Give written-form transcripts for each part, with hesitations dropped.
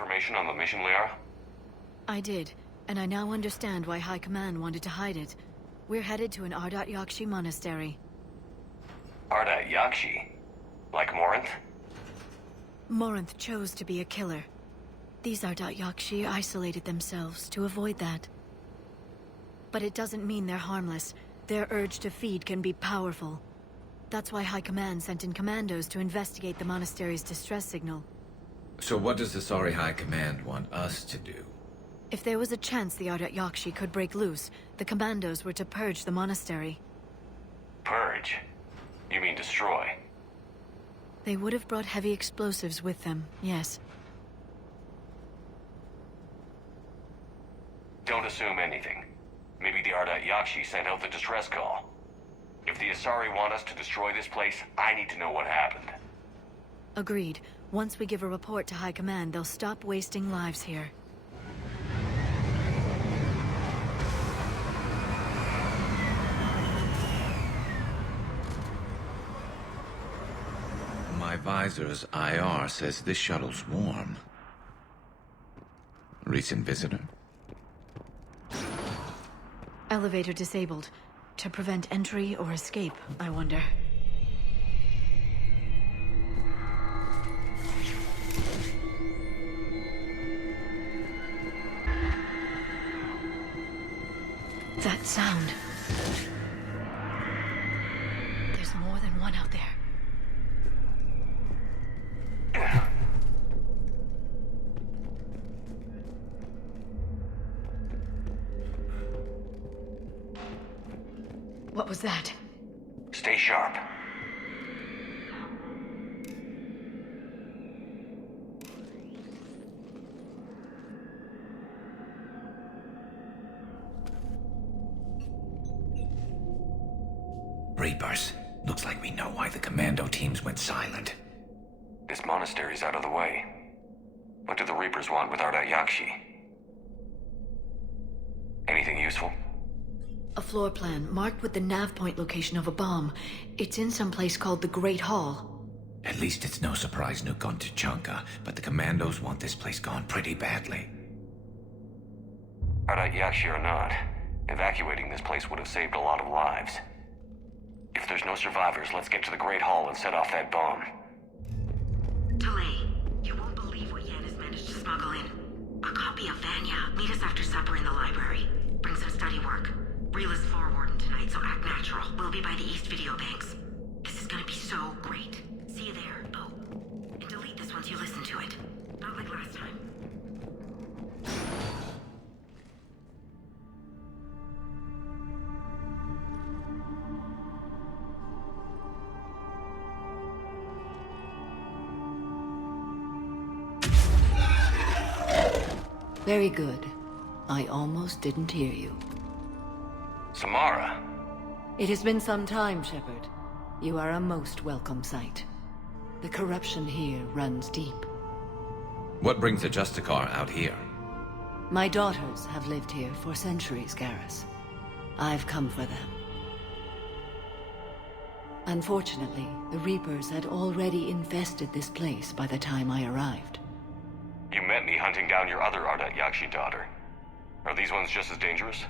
information on the mission, Liara? I did, and I now understand why High Command wanted to hide it. We're headed to an Ardat Yakshi monastery. Ardat Yakshi? Like Morinth? Morinth chose to be a killer. These Ardat Yakshi isolated themselves to avoid that. But it doesn't mean they're harmless. Their urge to feed can be powerful. That's why High Command sent in commandos to investigate the monastery's distress signal. So what does the Sorry High Command want us to do? If there was a chance the Ardat Yakshi could break loose, the commandos were to purge the monastery. Purge? You mean destroy? They would have brought heavy explosives with them, yes. Don't assume anything. Maybe the Ardat Yakshi sent out the distress call. If the Asari want us to destroy this place, I need to know what happened. Agreed. Once we give a report to High Command, they'll stop wasting lives here. My visor's IR says this shuttle's warm. Recent visitor? Elevator disabled. To prevent entry or escape, I wonder. That sound. There's more than one out there. What was that? Stay sharp. Reapers. Looks like we know why the commando teams went silent. This monastery's out of the way. What do the Reapers want with Ardat Yakshi? Anything useful? A floor plan marked with the nav point location of a bomb. It's in some place called the Great Hall. At least it's no surprise Nuke on Tuchanka, but the commandos want this place gone pretty badly. Ardat Yakshi or not, evacuating this place would have saved a lot of lives. If there's no survivors, let's get to the Great Hall and set off that bomb. Delay. You won't believe what Yan has managed to smuggle in. A copy of Vanya. Meet us after supper in the library. Bring some study work. Rila's floor warden tonight, so act natural. We'll be by the East Video Banks. This is gonna be so great. See you there. Oh, and delete this once you listen to it. Not like last time. Very good. I almost didn't hear you. Samara! It has been some time, Shepard. You are a most welcome sight. The corruption here runs deep. What brings the Justicar out here? My daughters have lived here for centuries, Garrus. I've come for them. Unfortunately, the Reapers had already infested this place by the time I arrived. You met me hunting down your other Ardat Yakshi daughter. Are these ones just as dangerous?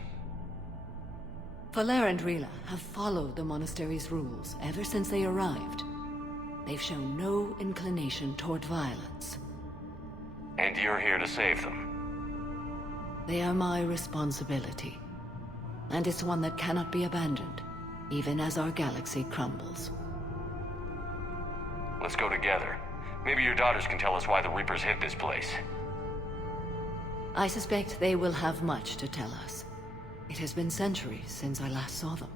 Faller and Rila have followed the monastery's rules ever since they arrived. They've shown no inclination toward violence. And you're here to save them? They are my responsibility. And it's one that cannot be abandoned, even as our galaxy crumbles. Let's go together. Maybe your daughters can tell us why the Reapers hit this place. I suspect they will have much to tell us. It has been centuries since I last saw them.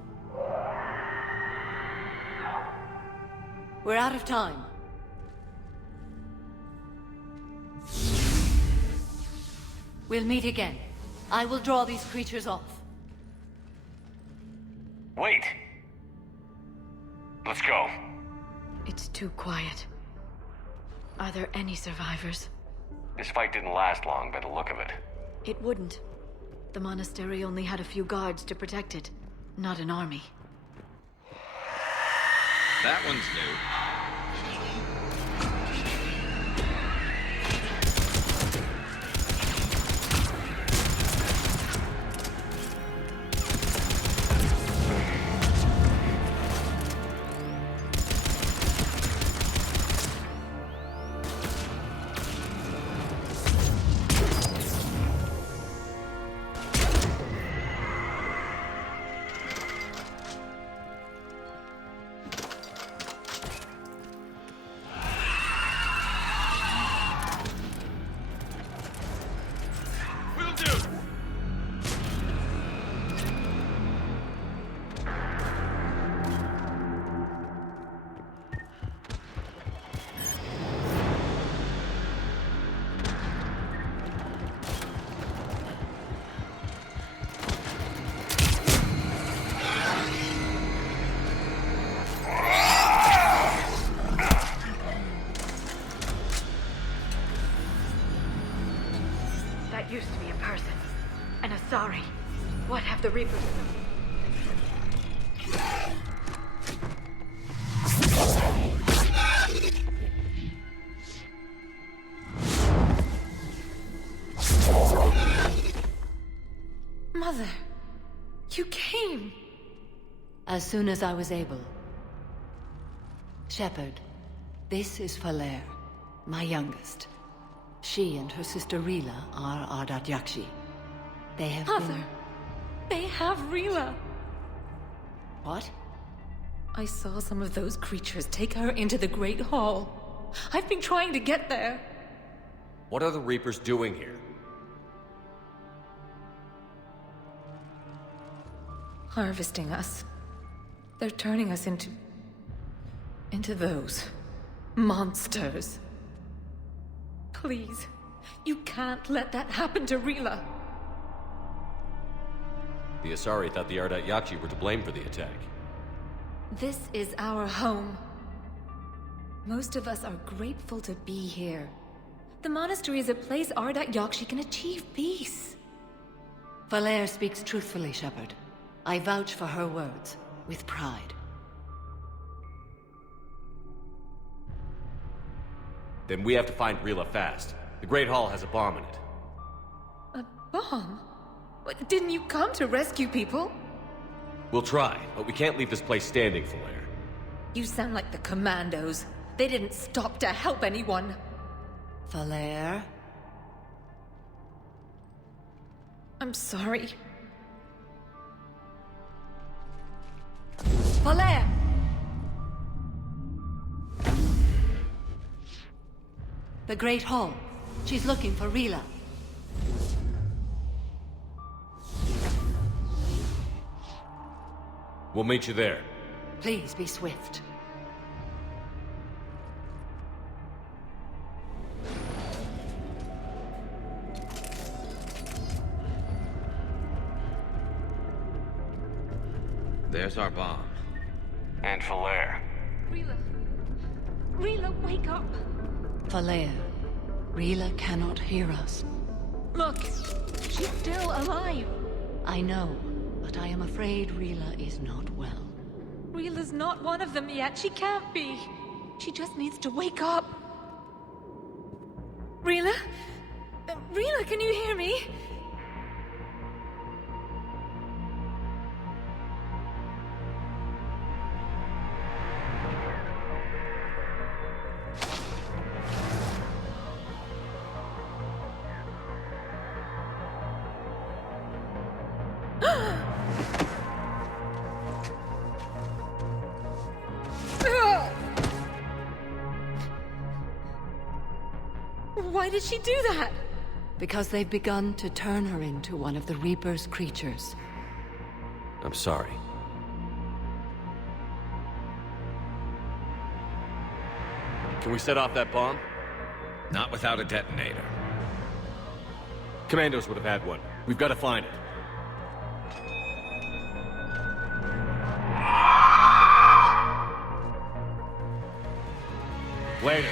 We're out of time. We'll meet again. I will draw these creatures off. Wait! Let's go. It's too quiet. Are there any survivors? This fight didn't last long by the look of it. It wouldn't. The monastery only had a few guards to protect it, not an army. That one's new. That used to be a person. An Asari. What have the Reapers... Mother, you came. As soon as I was able. Shepard, this is Falere, my youngest. She and her sister Rila are Ardat Yakshi. They have Mother, they have Rila. What? I saw some of those creatures take her into the Great Hall. I've been trying to get there. What are the Reapers doing here? Harvesting us. They're turning us into those monsters. Please, you can't let that happen to Rila. The Asari thought the Ardat Yakshi were to blame for the attack. This is our home. Most of us are grateful to be here. The monastery is a place Ardat Yakshi can achieve peace. Falere speaks truthfully, Shepard. I vouch for her words, with pride. Then we have to find Rila fast. The Great Hall has a bomb in it. A bomb? What, didn't you come to rescue people? We'll try, but we can't leave this place standing, Falere. You sound like the Commandos. They didn't stop to help anyone. Falere? I'm sorry. Falere! The Great Hall. She's looking for Rila. We'll meet you there. Please be swift. There's our bomb. And Falere. Rila. Rila, wake up. Falere, Rila cannot hear us. Look, she's still alive. I know, but I am afraid Rila is not well. Rila's not one of them yet. She can't be. She just needs to wake up. Rila? Rila, can you hear me? Why did she do that? Because they've begun to turn her into one of the Reaper's creatures. I'm sorry. Can we set off that bomb? Not without a detonator. Commandos would have had one. We've got to find it. Later.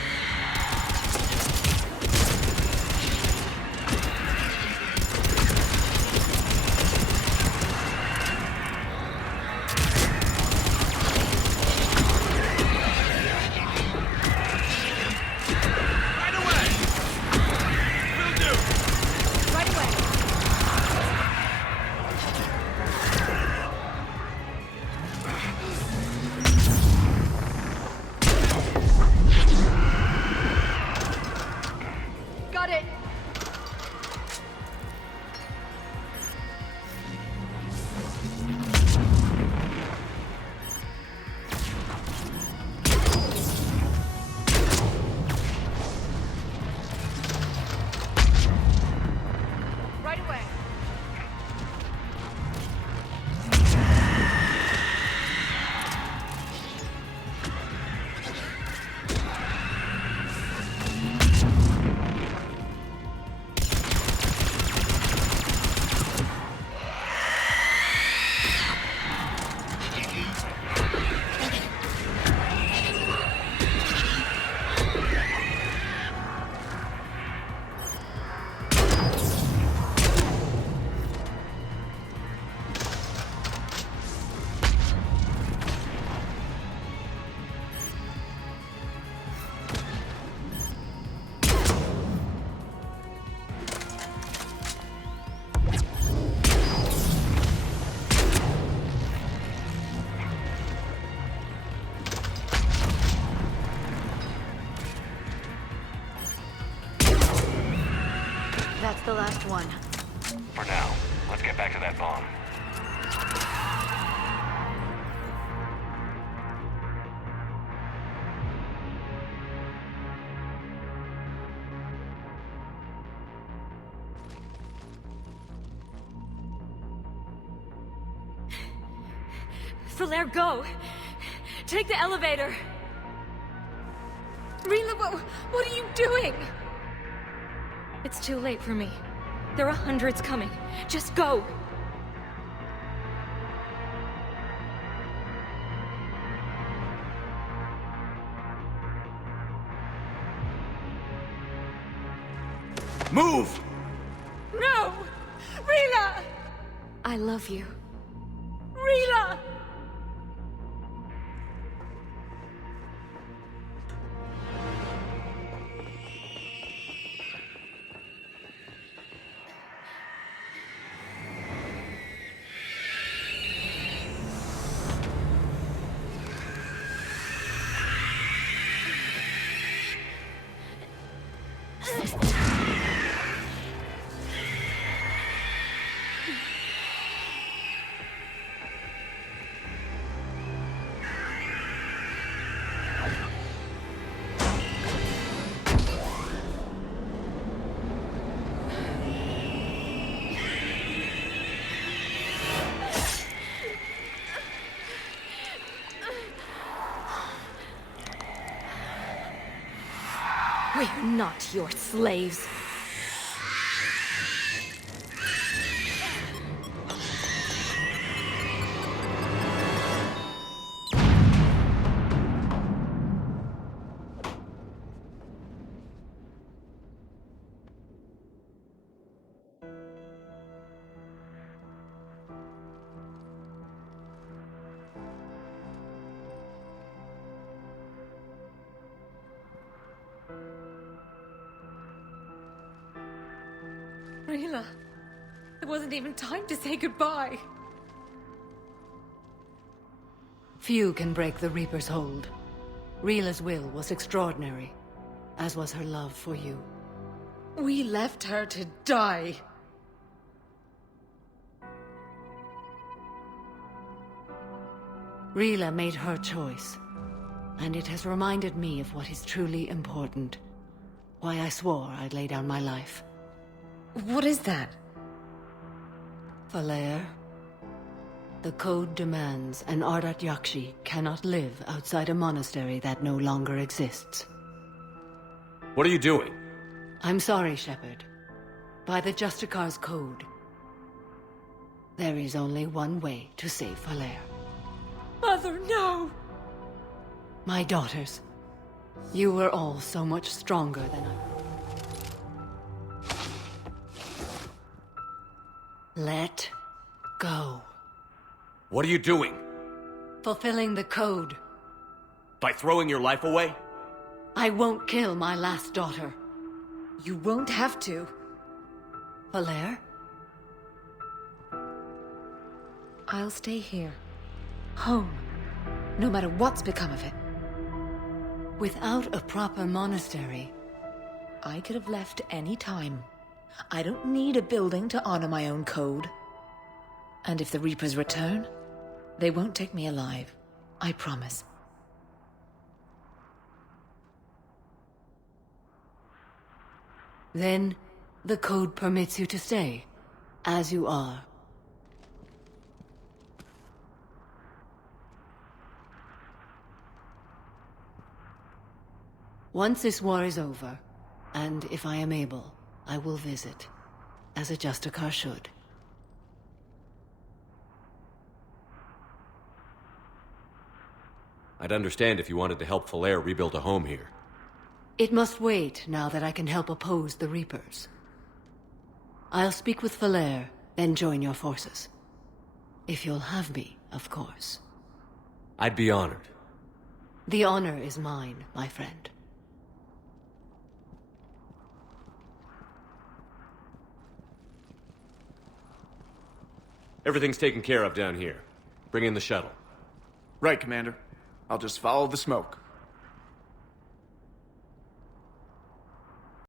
That's the last one. For now, let's get back to that bomb. Falaire, go! Take the elevator! Rila, what are you doing? It's too late for me. There are hundreds coming. Just go! Move! No! Rila! I love you. Rila! We're not your slaves. Rila, there wasn't even time to say goodbye. Few can break the Reaper's hold. Rila's will was extraordinary, as was her love for you. We left her to die. Rila made her choice, and it has reminded me of what is truly important. Why I swore I'd lay down my life. What is that? Falaire, the code demands an Ardat Yakshi cannot live outside a monastery that no longer exists. What are you doing? I'm sorry, Shepard. By the Justicar's code, there is only one way to save Falaire. Mother, no! My daughters, you were all so much stronger than I. Let go. What are you doing? Fulfilling the code. By throwing your life away? I won't kill my last daughter. You won't have to. Falaire? I'll stay here. Home. No matter what's become of it. Without a proper monastery, I could have left any time. I don't need a building to honor my own code. And if the Reapers return, they won't take me alive. I promise. then the code permits you to stay, as you are. Once this war is over, and if I am able, I will visit, as a Justicar should. I'd understand if you wanted to help Falaire rebuild a home here. It must wait now that I can help oppose the Reapers. I'll speak with Falaire, then join your forces. If you'll have me, of course. I'd be honored. The honor is mine, my friend. Everything's taken care of down here. Bring in the shuttle. Right, Commander. I'll just follow the smoke.